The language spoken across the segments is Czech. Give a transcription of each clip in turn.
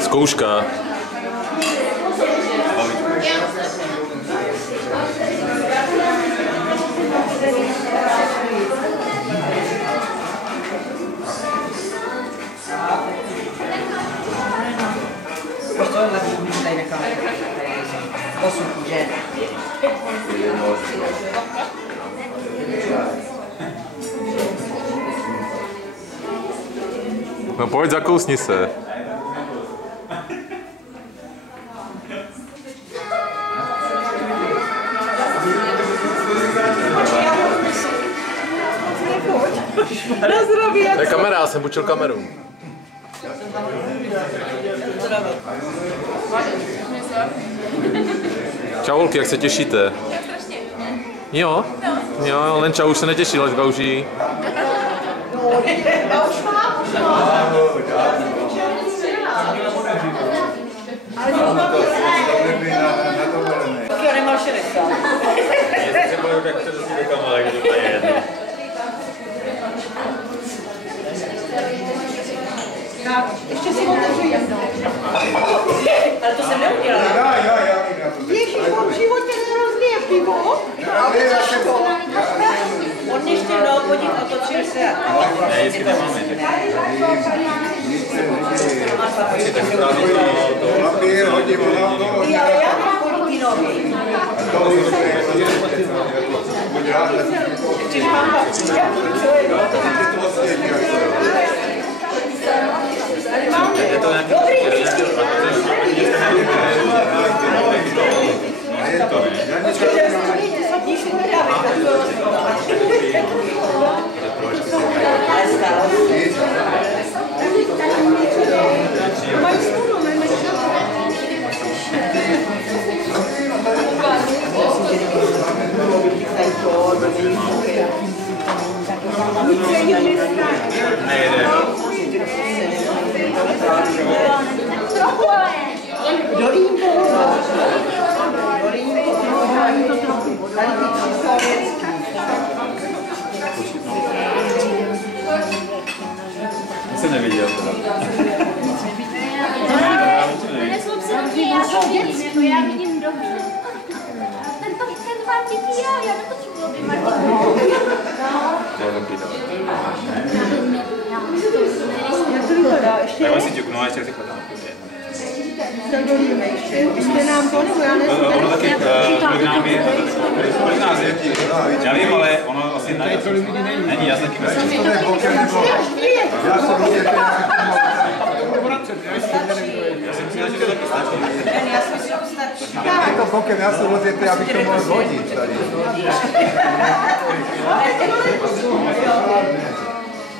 Zkouška. No pojď, zakousni se. To je kamera, já jsem půjčil kameru. Čau holky, jak se těšíte? Jo? Jo, len čau, už se netěší, Letka už jí. Nemal 60. Ještě si otevřu jednou. Ale to jsem neudělala. Ježiš, on v životě nerozlije pivo. On ještě jednou hodit a točil se. Ne, jestli nemáme. Já mám Politinovi. Když mám Jsem neviděl teda. Neneslo se mě, já to vidím, já vidím dobře. Ten vám dětí já natočím obě Martinku. Já vám si ťuknu, a ještě si chodám. Vy jste nám to, nebo já nevím. Ono taky, kolik nás je? Já vím, ale ono asi není, já jsem taky myslím. Já jsem viděl, Já jsem si že to taky stačí. Já si myslím, že to stačí. je to bokem, já jsem rozjetý, abych to mohl hodit tady.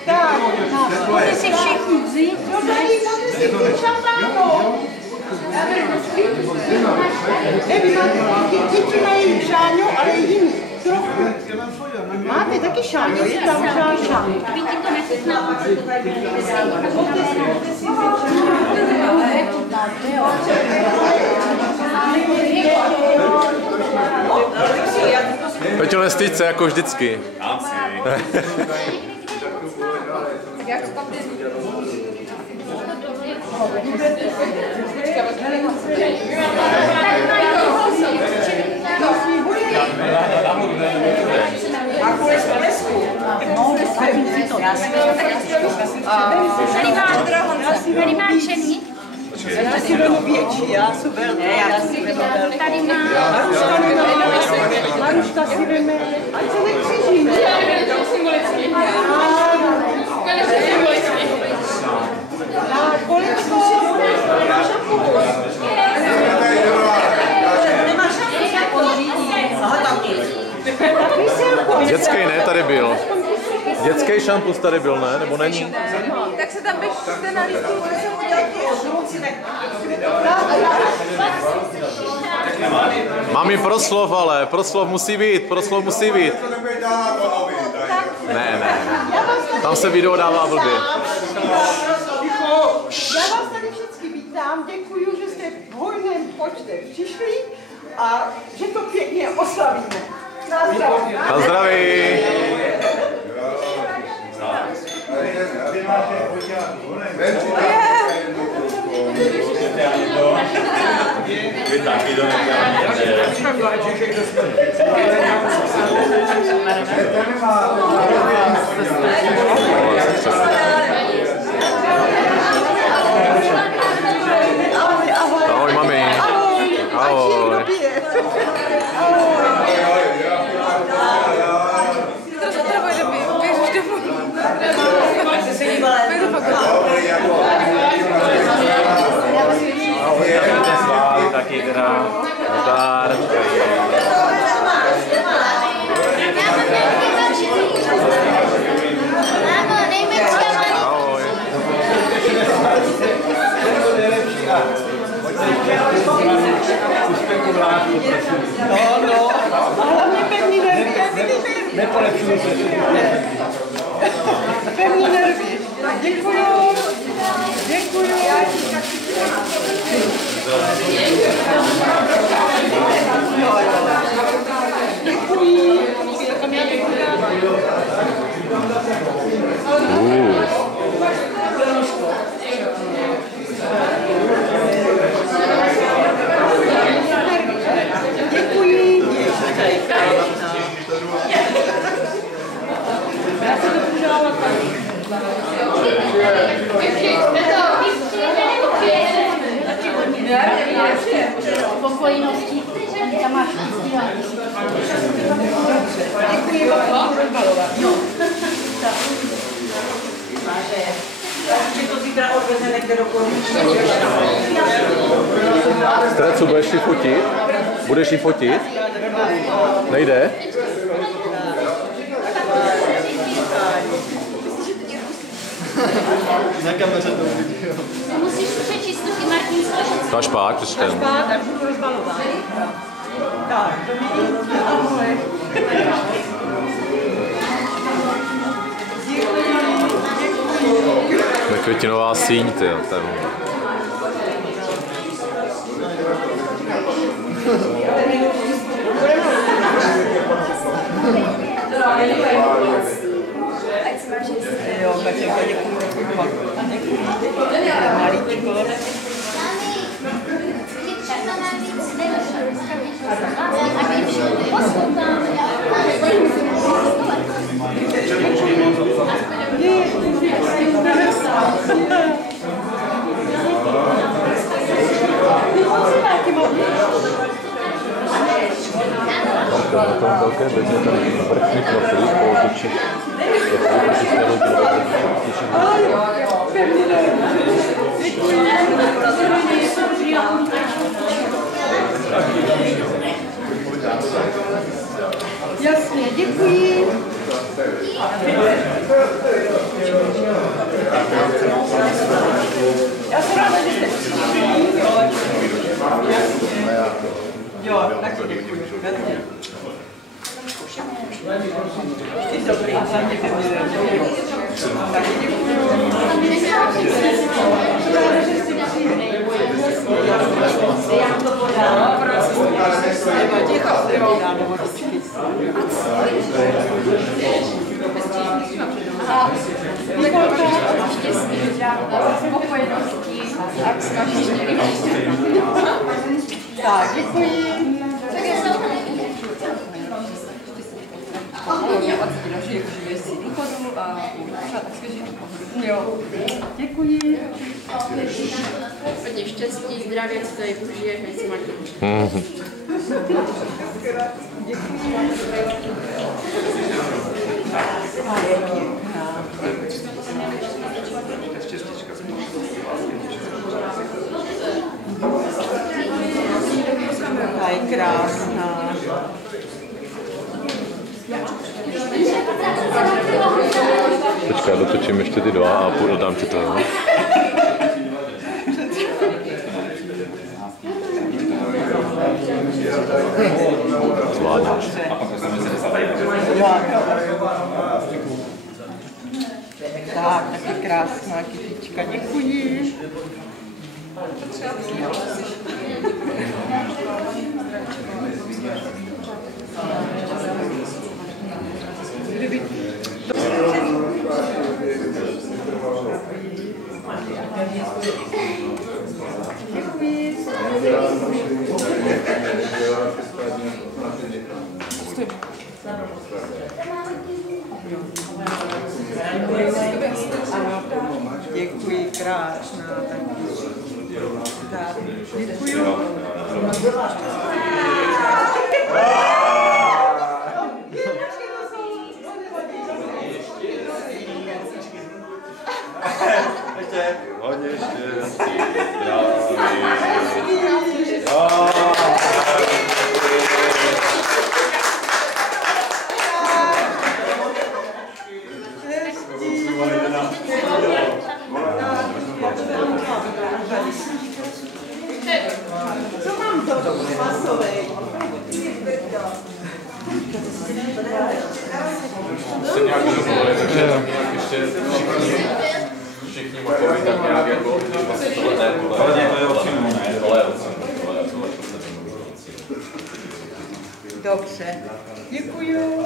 Tak, můžete si všichni vzít. Nevím, děti mají šáňu, ale jiný. Trochu. Máte taky šáňu, si tam šáňu. Aby ti to nesesnalo. Peťo, nestyď se jako vždycky. Jak tam Tady má černý. Já si vezmu větší, já jsem velký. Tady má... Maruška si veme, ať se nekřiží. To symbolický. Kolečko, nemáš šamponu. Nemáš šamponu. Aha, tam nic. Dětský ne, tady byl. Dětský šampus tady byl, ne? Nebo není? Tak se tam běžte na listu, kde jsem udělal Mami, proslov ale, proslov musí být, proslov musí být. Ne. Tam se video dává blbě. Já vás tady všichni vítám, děkuji, že jste v hojném počte přišli a že to pěkně oslavíme. Na zdraví. Na zdraví. Vy taky do Ahoj, mami. Ahoj. taky teda Zdar. Ahoj. No. A hlavně pevný nervy. Nepolepšuju se. Pevný nervy. Děkuju. Děkuju. Pokojnosti, tam máš Děkuji vám. To zítra odveze někde do Koruny. Strecu, budeš ji fotit? Budeš ji fotit? Nejde? Na kameře to musíš přečíst tu Martin Složec. To až pak, přečtem. Tak budu rozbalovat. Tak, ahoj. Květinová síň, tyjo. Jo, Kačenka, děkuji. Malíčko. Velké bedně tady vrchní profil, polotočí. Jasně, děkuji. Já jsem ráda, že jste přišli. Jo, taky děkuji. Ty dobrý, za mě pevně. Taky děkuji. Já to podám. Ticho, dám vodičky. A Nikolka od štěstí, spokojenosti a snažíš někdy. Tak, děkuji. Jo, děkuji. Hodně štěstí, zdraví, co tady užiješ, než si Martin. Ta je krásná. Počkej, já dotočím ještě ty dva a dodám ti to, jo? Zvládneš. Tak, taky krásná kytička, děkuji. Kdyby... Děkuju. Hodně štěstí, Co mám to masovej? Se nějak domluvili, takže tam nějak ještě všichni makoví tak nějak jako ale to je odsunu, ne? tohle je odsunu. Dobře. Děkuju.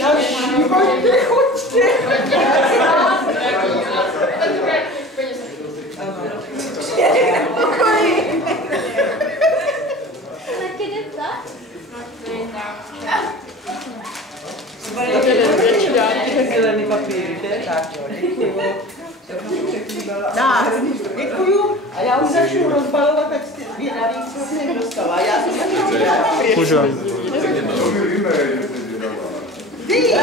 Další, pojďte, choďte. Taky jde tak? Zelený papír, tak jo, děkuju. Tak, děkuju. A já už začnu rozbalovat, tak jste zvědaví, co jsem dostala. Já jsem taky zvědavá. Můžu. Vy!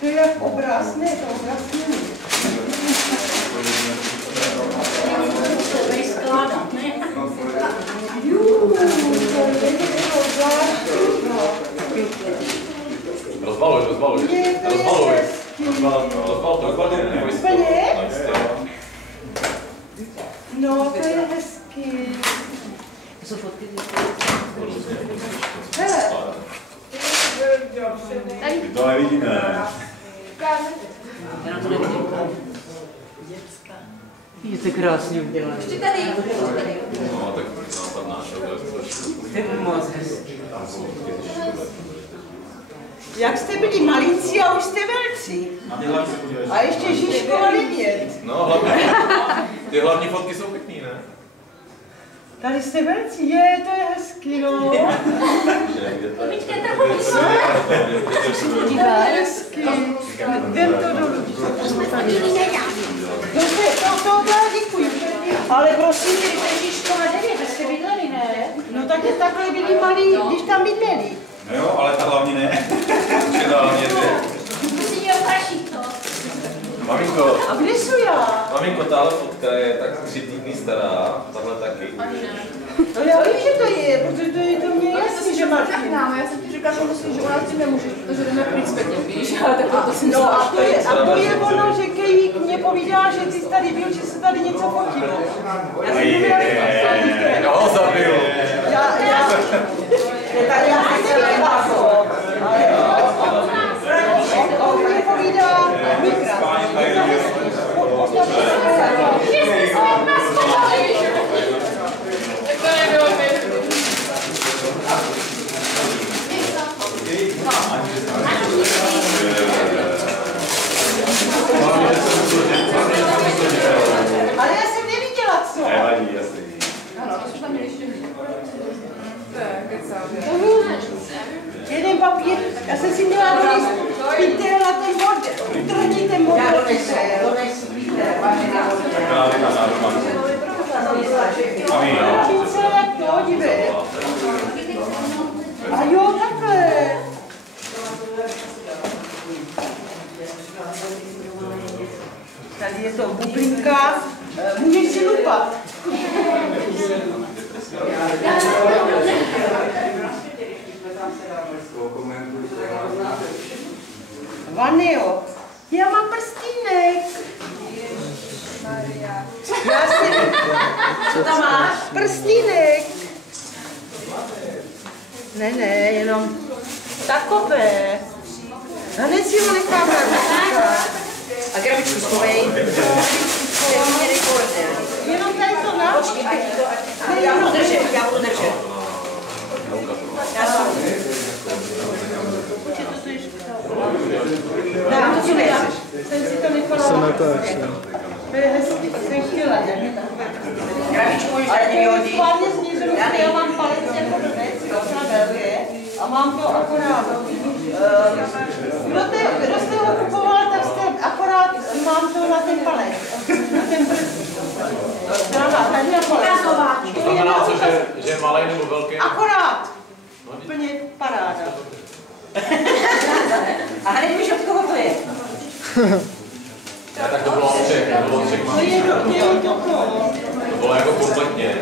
To je obraz, ne, to obraz není. Rozbaluj. Úplně? No, to je hezký. Hele. To nevidíme. Je to krásně udělané. Ještě tady. No, tak nápad náš, to je Je to moc hezký. Jak jste byli malinci a už jste velcí. A ještě Žižkova 9. No, hlavně. Ty hlavní fotky jsou pěkný, ne? Tady jste velcí, to je hezký, no. Počkej, trochu víc. To je hezký. Vem to dolů. Dobře, to děkuji. Ale prosím, když jste Žižkova 9, jste bydleli, ne? No tak takhle byli malí, když tam bydleli. No jo, ale ta hlavní ne. Hlavně ty. Musím je oprašit to. Maminko, A kde jsou já? maminko, tahle fotka je tak 3 týdny stará, tahle taky. No já vím, že to je, protože to mě jasný, že máš. No, já jsem ti říkala, že musíš, že u nás tím nemůžeš, protože jdeme pryč zpětně, víš, ale tak to jsem No a to je ono, že Kej mě povídá, že ty jsi tady byl, že se tady něco fotilo. Já jsem nevěděla, že No, zabil. já jsem nevěděla to, ale on mě povídá, mikrát. Je to hezký. Ale já jsem neviděla, co. Nevadí, jasný. Ano, to jsme tam měli ještě vidět. To je kecá. Jeden papír, já jsem si měla donést Peter na ten bordel. Utrhni ten bordel. Více jak to, dívej. A jo, takhle. Tady je to bublinka. Můžeš si lupat. Vanio, já mám prstínek. Já si... Co tam máš? Prstínek. Ne, jenom takové. Hned si ho necháme. A krabičku schovej. Jenom tady to na. Já budu držet. Dám to, co nechceš. Jsem si to nechala. To je hezký, jsem chtěla. Krabičku už tady vyhodí. Hlavně sníženu, já mám palec jako dnes, a mám to akorát. Kdo jste ho kupoval, tak jste akorát, mám to na ten palec. Na ten prst. Tady na palec. To znamená co, že je malý nebo velký? Akorát. Úplně paráda. A hned víš, od koho to je? Ne, tak to bylo od všech, To je to. To bylo jako kompletně.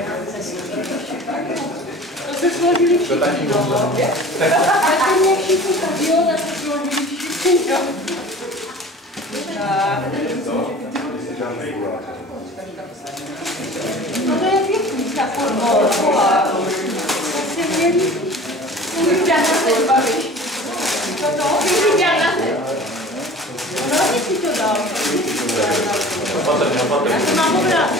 To se složili všichni. To taky Taky mě všichni tak se složili všichni. No to je pěkný, ta forma. To se mě líbí. No, si to dal. Opatrně. Já to mám obrat.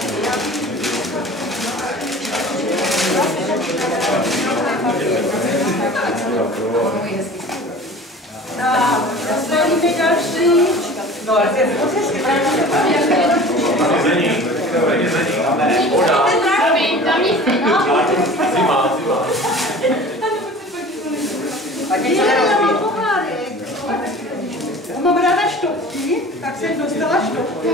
Svolíme další. No, ale to je Voda. Zima. Já mám pohárek. Mám ráda štopky, tak jsem dostala štopky.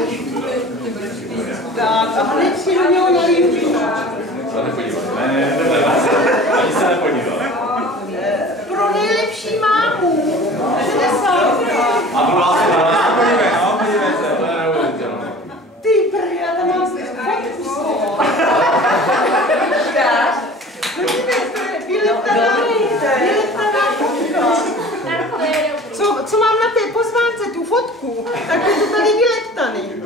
Tak a hned si do něho naliju víno. Ani se nepodíval. Pro nejlepší mámu. 60. A to vás podívej se. Ty brý, já tam mám fotku z toho. Vyletaná fotka. Co mám na té pozvánce, tu fotku, tak je to tady vyleptaný.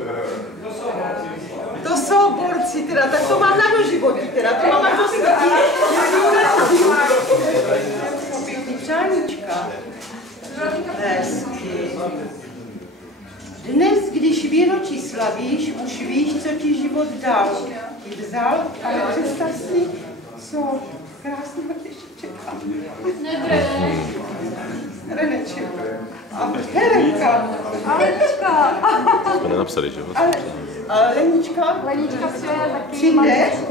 To jsou borci teda, tak to mám na doživotí teda, to mám až do smrti. Přáníčka. Hezky. Dnes, když výročí slavíš, už víš, co ti život dal. Ti vzal, ale představ si, co krásného ještě čeká. Reneček. A Helenka. Alenička. To nenapsali, že jo? A Lenička. Lenička přijde taky. Přijde?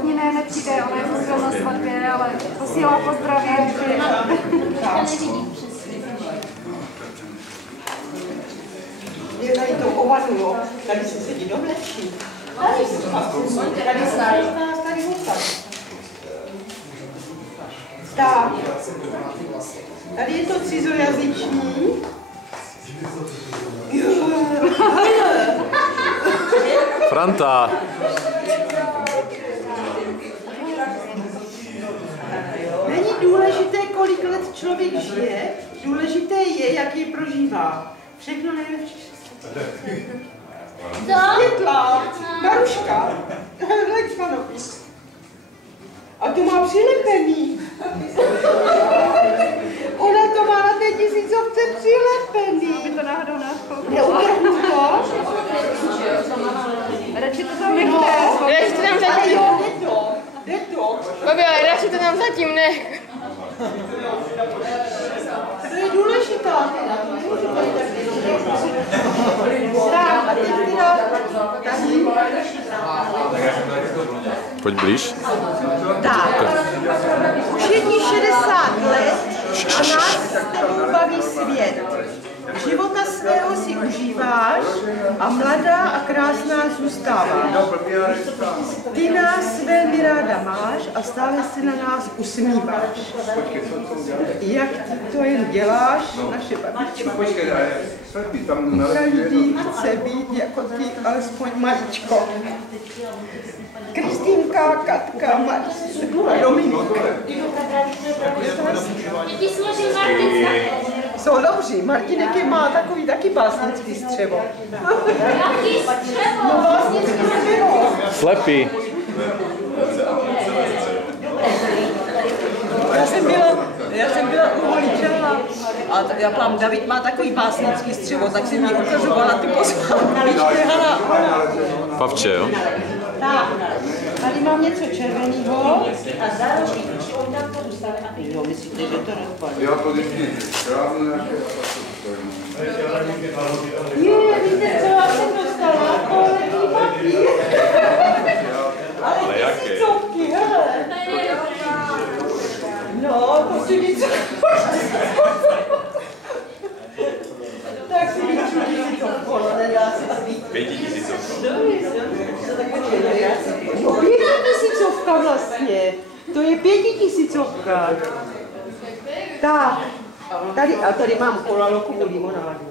Ne, nepřijde, ona je bohužel na svatbě, ale posílá pozdravy. Je tady to ovadu, jo. Tady se sedí do lepší. Tady se tady hotat. Tak. Tady je to cizojazyční. Franta. Není důležité, kolik let člověk žije, důležité je, jak je prožívá. Všechno nejlepší. Světla, Maruška, Lexmanovi. A to má přilepený. Ona to má na té tisícovce přilepený. To náhodou náhodou. Neutrhnu to? Radši to tam nechte. Radši to tam zatím. Jo, jde to. Babi, ale radši to tam zatím nech. To je důležitá. Tak, a teď teda tady. Pojď blíž. Tak, už je jí 60 let a nás s tebou baví svět. Života svého si užíváš a mladá a krásná zůstáváš. Ty nás velmi ráda máš a stále se na nás usmíváš. Jak ty to jen děláš, naše babičko. Každý chce být jako ty, alespoň maličko. Kristýnka, Katka, Marcela, Dominika. Děti složil Martin Jsou dobří. Martinek je má takový taky básnický střevo. Jaký střevo? No básnický střevo. Slepý. Já jsem byla u Holičela a já mám, David má takový básnický střevo, tak jsem jí ukazovala tu pozvánku. Pavče, jo? Tak. Tady mám něco červeného. A zároveň, když on tam to dostane. Jo, myslíte, že to rozpadne? Já to vždycky krásně nějaké Víte co, já jsem dostala? Toaletní papír. Ale tisícovky, hele. No, to si víc. Tak si víc tisícovku, no nedá se svít. 5000. No, 5000 vlastně. To je 5000. Tak, tady mám kolalokovou limonádu.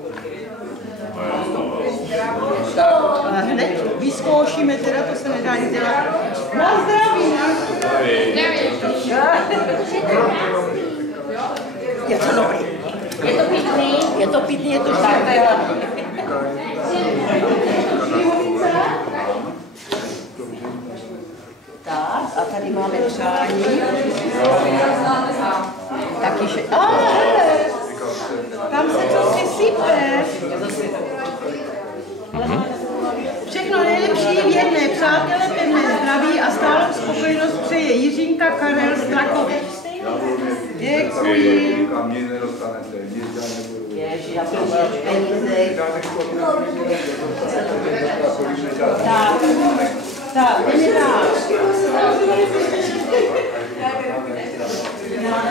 A hned vyzkoušíme, teda to se nedá nic dělat. Na zdraví! Je to dobrý. Je to pitný? Je to pitný, je to žárné. Tak, a tady máme přání. Taky že... hele! Tam se to si sype. Všechno nejlepší v jedné, přátelé, pevné zdraví a stálou spokojenost přeje Jiřinka Karel z Drakovic. Děkuji. Ježi, já budu mít peníze. Tak, jdeme dál.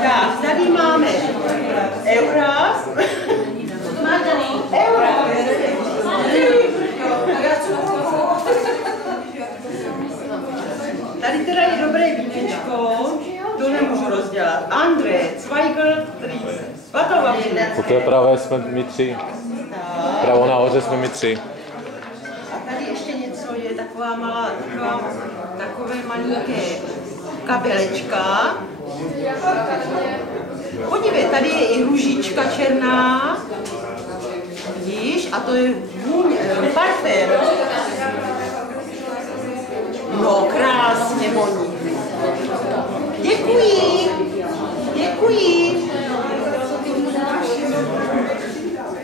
Tak, tady máme eura. Eura. Tady teda je dobré vínečko, to nemůžu rozdělat. André, Zweigl, Svatovavina. Po té pravé jsme my 3. Pravo nahoře jsme my 3. A tady ještě něco je, taková malá, takové malinké kabelečka. Podívej, tady je i růžička černá. Vidíš? A to je parfém. No, krásně voní. Děkuji. Děkuji.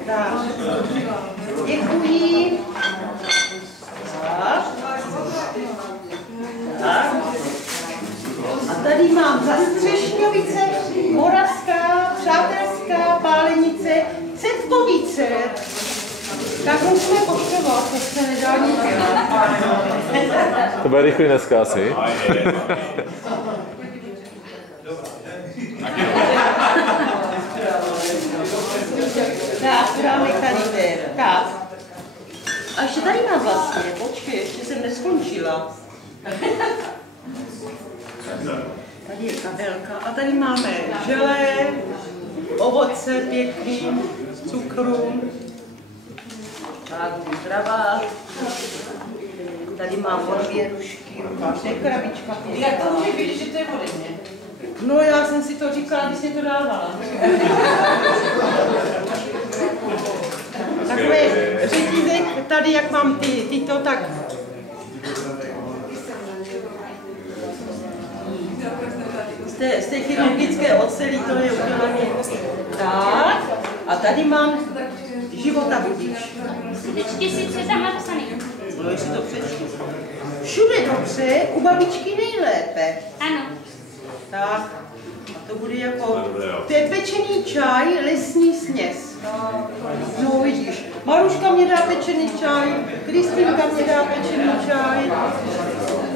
Tak. Děkuji. Tak. Tak. A tady mám Zastřešňovice, Moravská, Přátelská, Pálenice, Cetkovice. Tak musíme pošťovat, to se nedá nic dělat. To bude rychlý dneska asi. Tak, dáme tady ten. Tak. A ještě tady mám vlastně, počkej, ještě jsem neskončila. Tady je kabelka a tady máme želé, ovoce pěkný, cukru. Tak, zdravá. Tady mám odběrušky, to je krabička. Jak to může být, že to je ode mě? No já jsem si to říkala, když jsi to dávala. Takové řetízek, tady jak mám tyto, tak... Z té chirurgické ocelí to je udělané. Tak, a tady mám života budíš. Teď si co je tam napsaný? No, jestli to přečtu. Všude dobře, u babičky nejlépe. Ano. Tak, a to bude jako pečený čaj, lesní směs. No vidíš, Maruška mě dá pečený čaj, Kristýnka mě dá pečený čaj.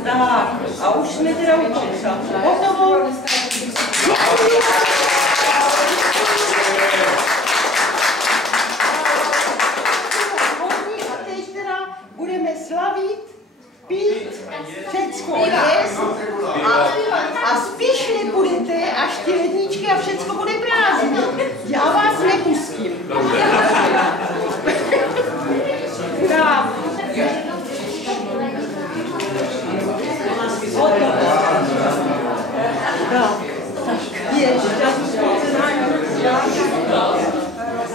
Tak, a už jsme teda u konce. Hotovo. A teď teda budeme slavit, pít, všecko jest a spíš nebudete, až ty ledničky a všecko bude prázdné. Já vás nepustím. Tak.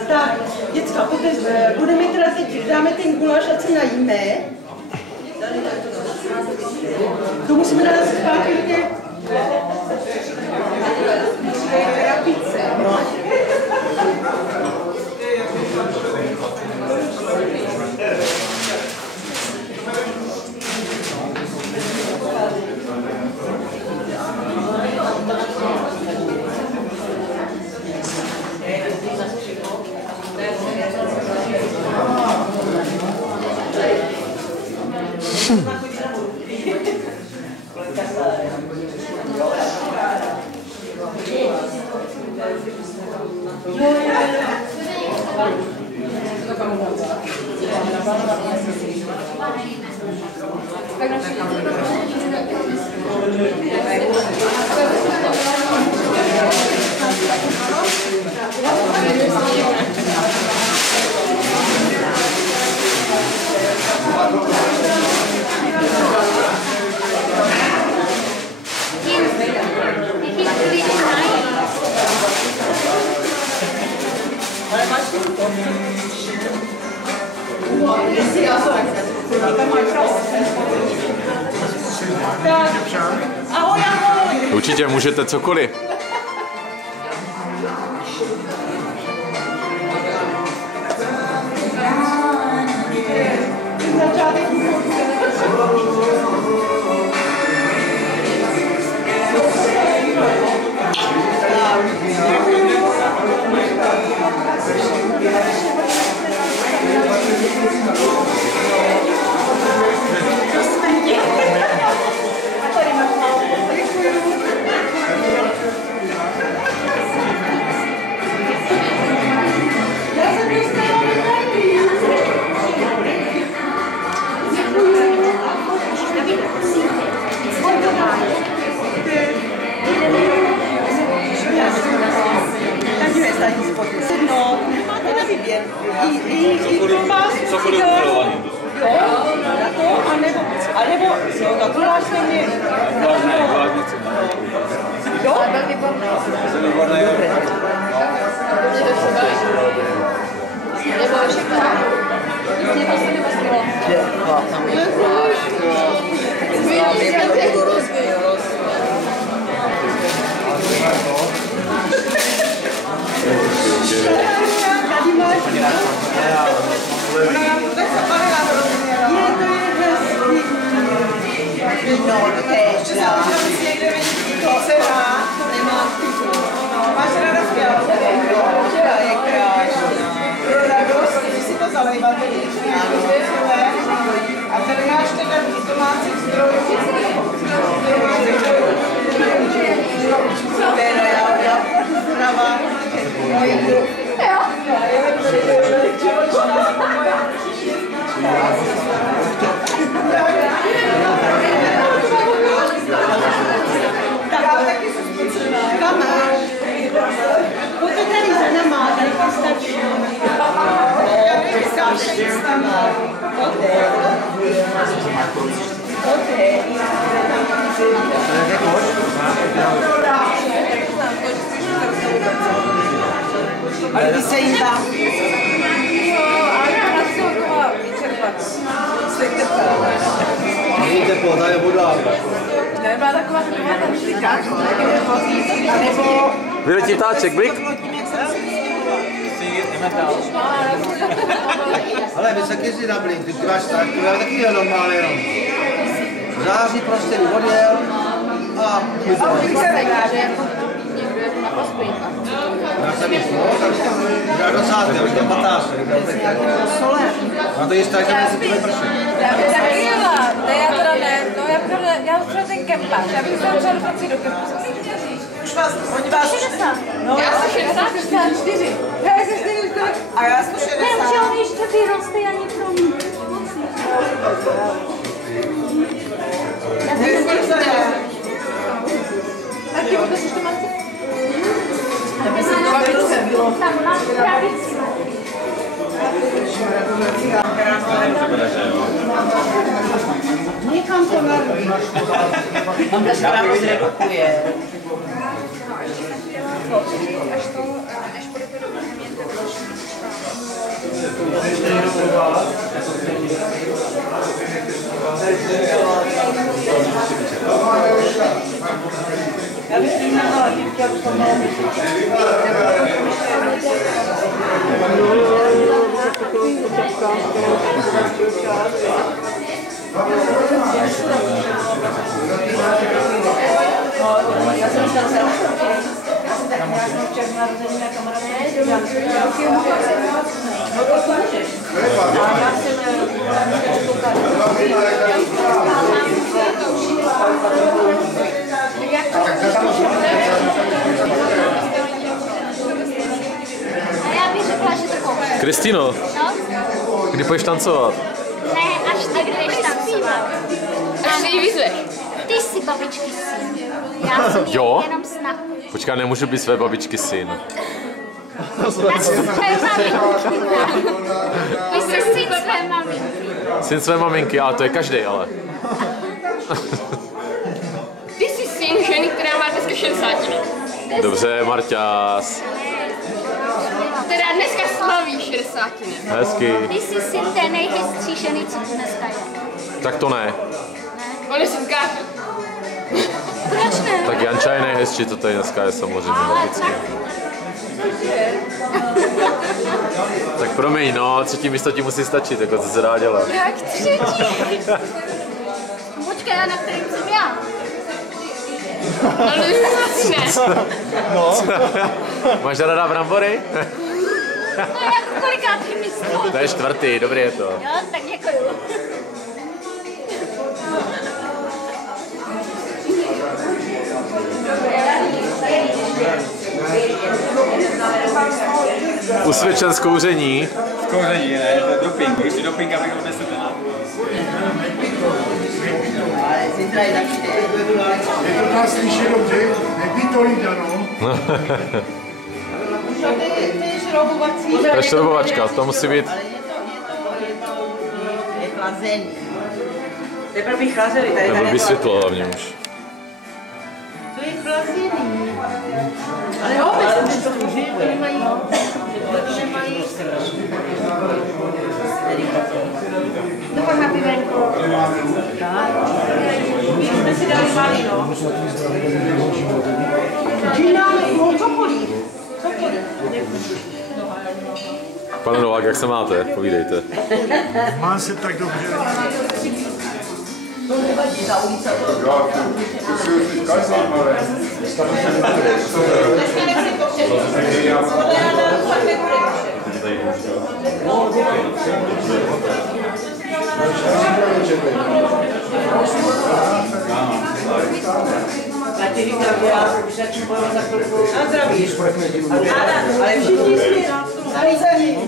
Tak, děcka, budeme teda teď, dáme ten guláš, ať se najíme. To musíme dát zpátky do těch krabice. No. Ahoj, ahoj! Určitě můžete cokoliv. Cokoliv udělovaný. Anebo, no, to máš na mě. Jo? Byl výborný. Výborný. Nebo ještě tak. Mě to se nevastilo. Tady máš. No, to je žádný. To se dá, to nemá smysl. Máš ráda zpěvat? To je krásná. Pro radost, když si to zalejváte, a tady máš teda z domácích zdrojů. Super, já zdravá. Kam máš? Pojďte tady za náma, tady to stačí. Já nevím, že tam má. Pojďte. Ale ty se jí dá. Víte, poda je voda. Nebyla taková ta myšlika, nebo... Vyletí ptáček, blik? Ale my se kyří na blink, ty máš tak, to je taky je normálně jenom. Září prostě odjel a já jsem jich tak já docátě, už to patáš. A to jistá, že si to neprší. Já bych taky jela, ne, já teda ne, no já třeba ten kempáč, já bych se třeba doprací do kempu. Už vás, oni vás... 60. No, já jsem 64. Já jsem 40. A já jsem 60. Ne, už on ještě vyroste ani pro mě. A ty vůbec ještě máte? Tam máš krabici. Někam to narví. Tam ta zpráva se repakuje. Já bych neznala, dívky, abych to mohla být. A já bych řekla, že to koupím. Kristýno, No? kdy půjdeš tancovat? Ne, až ty budeš tancovat. Až si ji vyzveš. Ty jsi babičky syn. Já jsem Jo? jenom snahu. Počká, nemůžu být své babičky syn. Na své maminky. Ty jsi syn své maminky. Syn své maminky, ale to je každý, ale. Ty jsi syn ženy, která má dneska 60. Dobře, Marťás. Teda dneska slaví 60. Hezky. Ty jsi syn té nejhezčí ženy, co tu dneska je. Tak to ne. On je syn Káty. Proč ne? Tak Janča je nejhezčí, to tady dneska je samozřejmě Ale logicky. tak. Tak promiň, no, třetí místo ti musí stačit, jako co se dá dělat. Jak třetí? Počkej, a na kterým jsem já? Ale ne. Máš ráda brambory? No jako kolikátý místo? To je čtvrtý, dobrý je to. Jo, tak děkuju. Usvědčen z kouření. Kouření, ne, to je doping. Když si doping, abych odnesl ten nápoj. Je to nás slyšet dobře, nebí to lída, no. Ty šroubovací. To je šroubovačka, to musí být. Je chlazení. Teprve bych chlazeli, tady Nebo by světlo hlavně už. To je chlazení. Ale jo, myslím, že to může, oni mají. To pak na pivenko. Jsme si dali malý, no. Gina, no cokoliv. Cokoliv. Pane Novák, jak se máte? Povídejte. Má se tak dobře. To nevadí, ta ulice. Ty si už každý, ale... Dneska nechci to všechno. Podle ráda fakt nebude ti říkám, že já už začnu bojovat za chvilku. Na zdraví. Ale všichni jsme zalízení.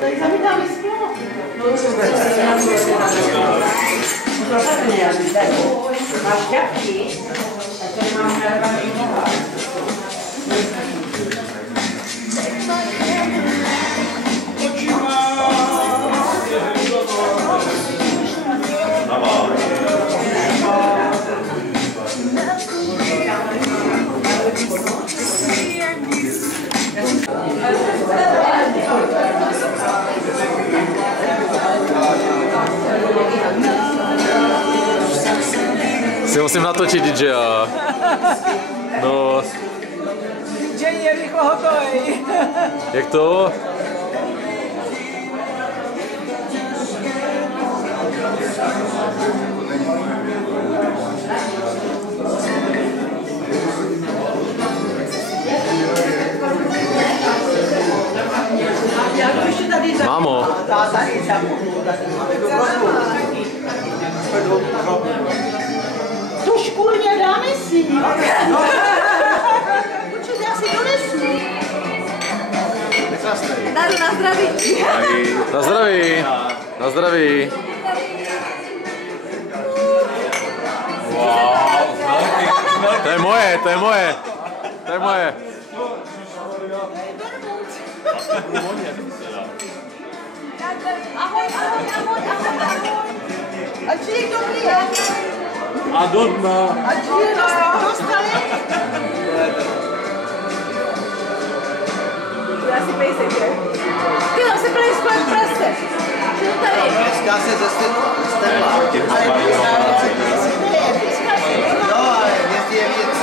Tak zamítáme sklo. Máš šťastí? A to mám na nohách. Si musím natočit DJa. No, Jenny je rychle hotový. jak to? Mámo, To škůrně dáme si. Počkej, já si donesu. Naru, na zdraví. na zdraví. Na zdraví. To je moje, to je moje. To je moje. Ahoj, ahoj, ahoj, ahoj, ahoj. Ať je dobrý, já. A do dna. Ať je dostali. Já si pejsek, že? Ty tam se plný skvěl prste. Čili tady. Dneska se ze stepla. No, ale dnes je víc.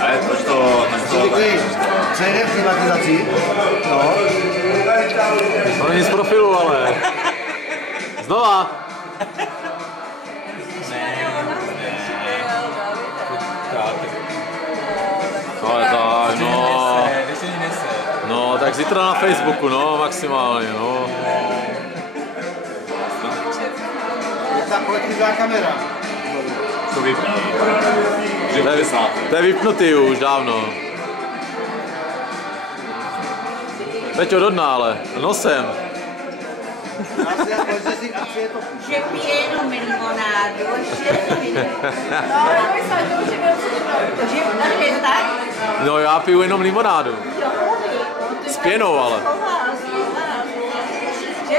Ale proč to... Přejde v privatizaci? No. To není z profilu, ale. Znova. Ale tak, no. No, tak zítra na Facebooku, no, maximálně, no. Ta kolektivní kamera. To vypí. To je vypnutý už dávno. Peťo, do dna, ale nosem. Že pije jenom limonádu, No, ale myslel, že už je byl že je to tak? No, já piju jenom limonádu. S pěnou, ale. Že?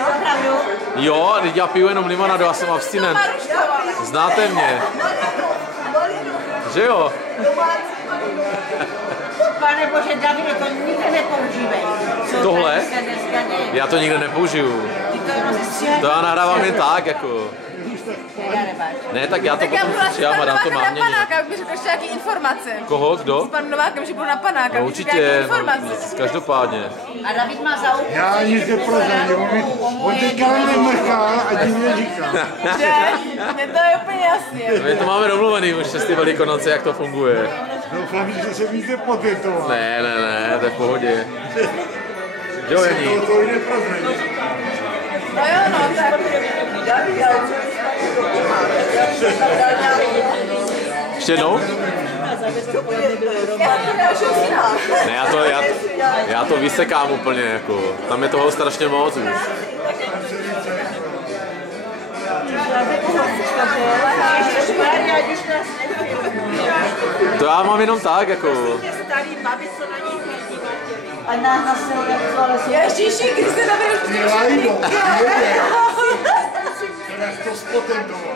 Opravdu? Jo, teď já piju jenom limonádu, já jsem abstinent. Znáte mě? Že jo? Pane Bože, Davide, to nikde nepoužívej. Tohle? Já to nikde nepoužiju. To já nahrávám jen tak, jako. Ne, tak já to potom přijám a dám to mámě. Na panáka, bych řekl ještě nějaký informace. Koho? Kdo? S panem Novákem, že budu na panáka. No, určitě, každopádně. A David má za úkol. Já nic neprozradím, on teďka nemrká a divně říká. Že? Mně to je úplně jasně. My to máme domluvený už přes ty Velikonoce, jak to funguje. Doufám, že se víte potentovat. Ne, to je v pohodě. Jo, Jení. To jde prozradit. No jo, no, tak. Ještě jednou? Ne, já to vysekám úplně, jako. Tam je toho strašně moc už. To já mám jenom tak, jako. A nás se odepsala si. Ježíši, když se navrhu.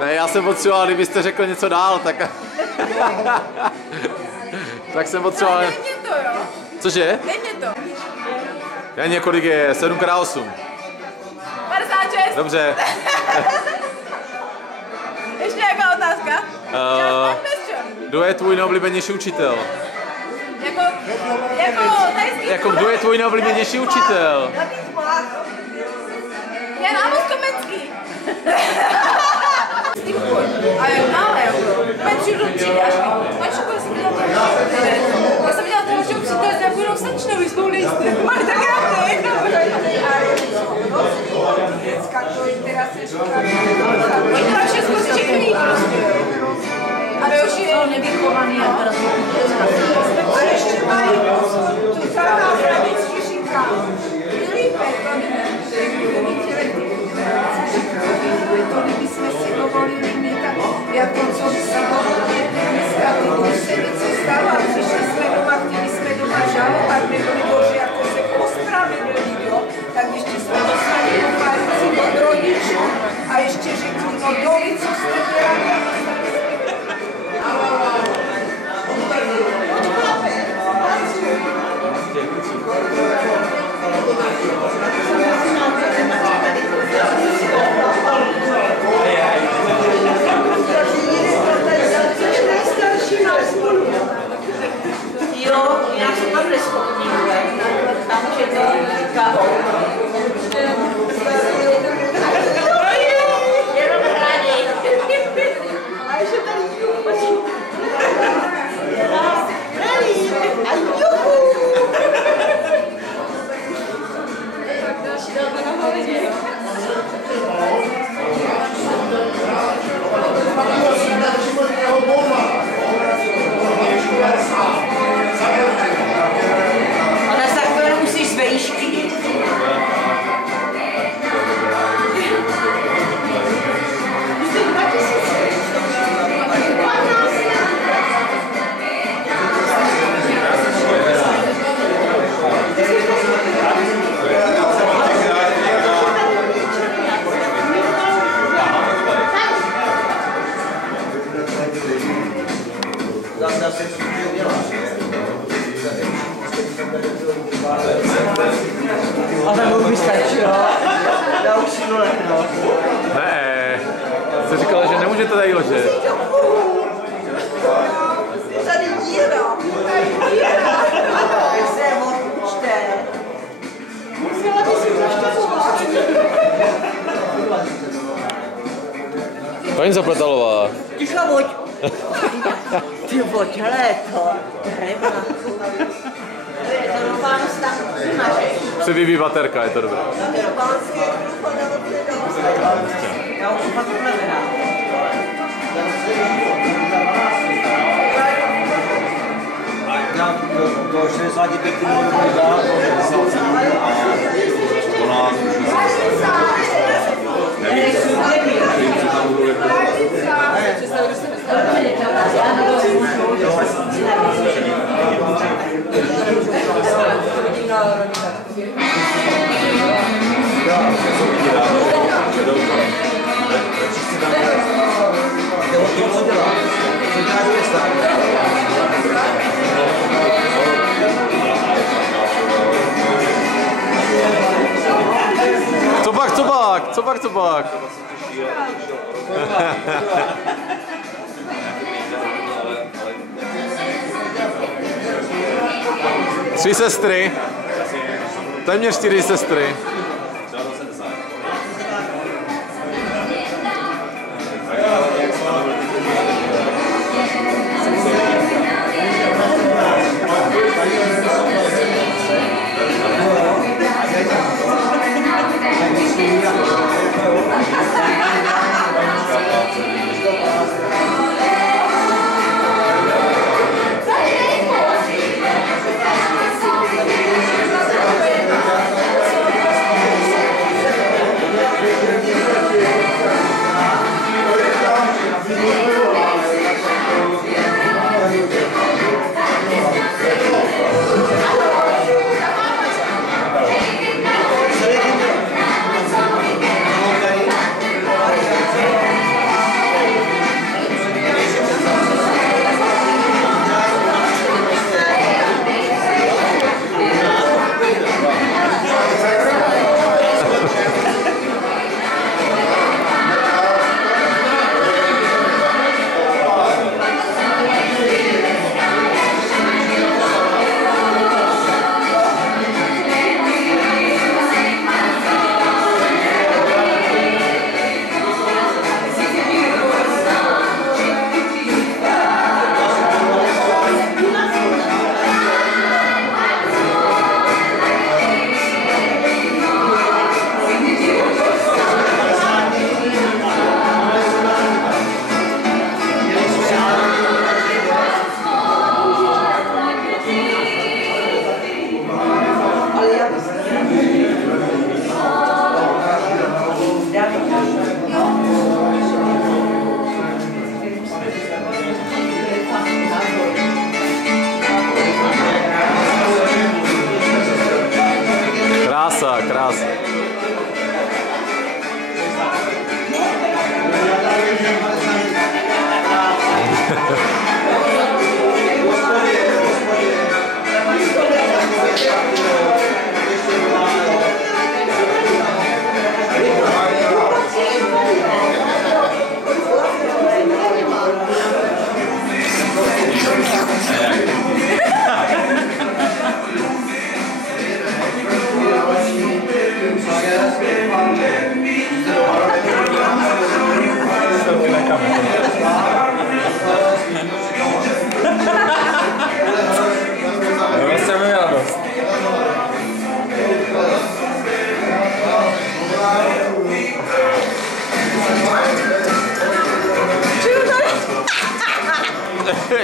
Ne, já jsem potřeboval, kdybyste řekl něco dál, tak... tak jsem potřeboval... Dej mě to, jo. Cože? Dej mě to. Já několik je 7x8. 56. Dobře. Ještě nějaká otázka? Kdo je tvůj neoblíbenější učitel? Jako kdo je tvůj neoblíbenější učitel? Jan Amos Komenský. A jak mále, jako. Petřu do třídy až Mačku, já jsem viděla toho, že učitel s nějakou Sačnovi, s tou listy. Máte tak rád, děcka, to je teda se říká. Oni to všechno zčekují prostě. Ale už je nevychovaný a teraz a ještě mají tu stará tradiční říká. To kdybychom si dovolili my tak, jako co si dovolili dneska, když se něco stalo a přišli jsme doma, chtěli jsme doma žalovat, nebo že jako se ospravedlnili, jo, tak ještě jsme dostali pochválici od rodičů a ještě řekli, no doli, co jste dělali. Jo, já jsem tam neschopný, tam už je to KO. Jenom hraní. A ještě tady juhu. A juhu. Tak další dáme na hlavě. Ale tak to jenom musíš z vejšky. A tak už by stačilo. Já už si dole, no. Ne, jsi říkala, že nemůžete tady ležet. Tady díra. Tady díra. Ano, se odpučte. Musela by si zaštapovat. Paní Zapletalová. Tišla voď. Ty voď, hele, to hreba. To do pánu stavu máš. Se vyvíjí baterka, je to dobré. Já už fakt nevědám. Do 65 minut dál, ona Co pak? Tři sestry. Téměř 4 sestry. Krása.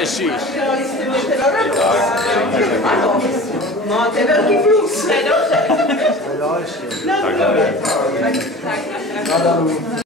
Ježíš. No, to je velký plus. To je dobře. Tak.